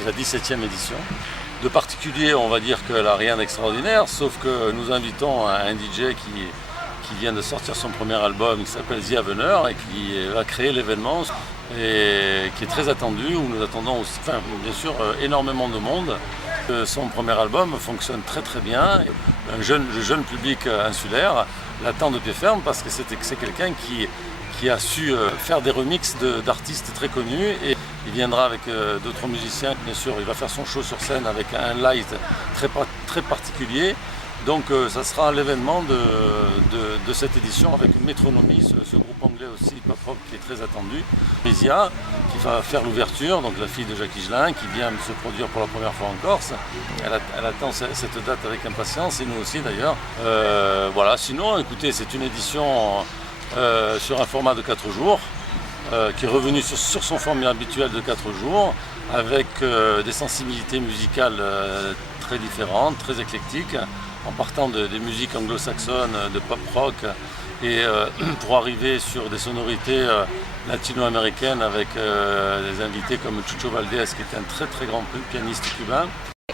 c'est la 17e édition. De particulier, on va dire qu'elle n'a rien d'extraordinaire, sauf que nous invitons un DJ qui vient de sortir son premier album qui s'appelle The Avener et qui va créer l'événement et qui est très attendu, où nous attendons aussi, bien sûr énormément de monde. Son premier album fonctionne très très bien. Le jeune public insulaire l'attend de pied ferme parce que c'est quelqu'un qui a su faire des remixes d'artistes très connus, et il viendra avec d'autres musiciens. Bien sûr, il va faire son show sur scène avec un light très particulier. Donc ça sera l'événement de cette édition avec Metronomy, ce groupe anglais aussi pop rock qui est très attendu. Isia qui va faire l'ouverture, donc la fille de Jacques Higelin qui vient se produire pour la première fois en Corse. Elle attend cette date avec impatience, et nous aussi d'ailleurs. Voilà, sinon écoutez, c'est une édition sur un format de 4 jours, qui est revenu sur son format habituel de 4 jours, avec des sensibilités musicales très différentes, très éclectiques, en partant des musiques anglo-saxonnes, de pop rock, et pour arriver sur des sonorités latino-américaines avec des invités comme Chucho Valdés, qui est un très très grand pianiste cubain,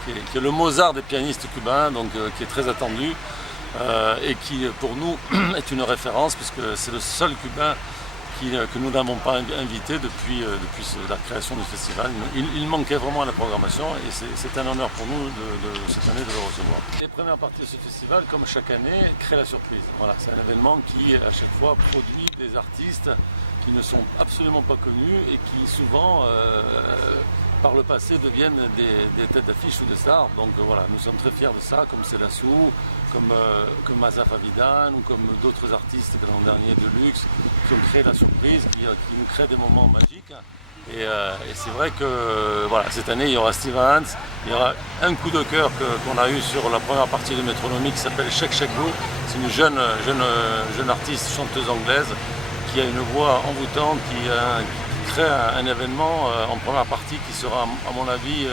qui est le Mozart des pianistes cubains, donc qui est très attendu, et qui pour nous est une référence puisque c'est le seul cubain que nous n'avons pas invité depuis la création du festival. Il manquait vraiment à la programmation, et c'est un honneur pour nous cette année de le recevoir. Les premières parties de ce festival, comme chaque année, créent la surprise. Voilà, c'est un événement qui à chaque fois produit des artistes qui ne sont absolument pas connus et qui souvent par le passé deviennent des têtes d'affiche ou des stars. Donc voilà, nous sommes très fiers de ça, comme Célassou, comme Mazaf Avidan, ou comme d'autres artistes que l'an dernier de luxe, qui ont créé la surprise, qui nous créent des moments magiques. Et c'est vrai que voilà, cette année il y aura Steve Hans, il y aura un coup de cœur qu'on a eu sur la première partie de Metronomy qui s'appelle Shake Shake Boo. C'est une jeune artiste, chanteuse anglaise, qui a une voix envoûtante, qui crée un événement en première partie qui sera à mon avis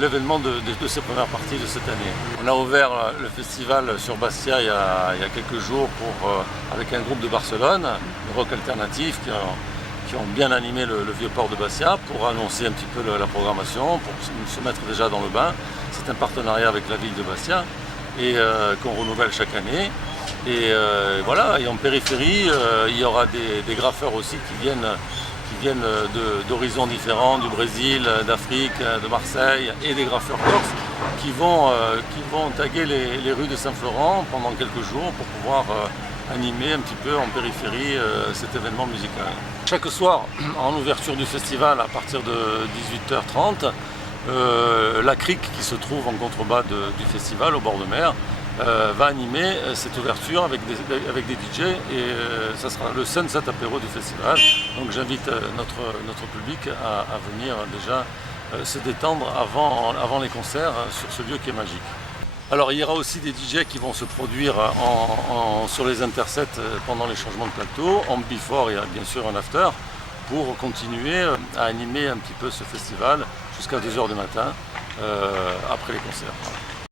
l'événement de ces premières parties de cette année. On a ouvert le festival sur Bastia il y a quelques jours avec un groupe de Barcelone, de rock alternatif, qui ont bien animé le vieux port de Bastia pour annoncer un petit peu la programmation, pour se mettre déjà dans le bain. C'est un partenariat avec la ville de Bastia et qu'on renouvelle chaque année. Et voilà, et en périphérie, il y aura des graffeurs aussi qui viennent d'horizons différents, du Brésil, d'Afrique, de Marseille, et des graffeurs corses qui vont taguer les rues de Saint-Florent pendant quelques jours pour pouvoir animer un petit peu en périphérie cet événement musical. Chaque soir, en ouverture du festival, à partir de 18h30, la Crique, qui se trouve en contrebas du festival, au bord de mer, va animer cette ouverture avec des DJ, et ça sera le Sunset Apéro du festival. Donc j'invite notre public à venir déjà se détendre avant les concerts sur ce lieu qui est magique. Alors il y aura aussi des DJ qui vont se produire sur les intersets pendant les changements de plateau. En before, il y a bien sûr un after pour continuer à animer un petit peu ce festival jusqu'à 2h du matin après les concerts. Voilà.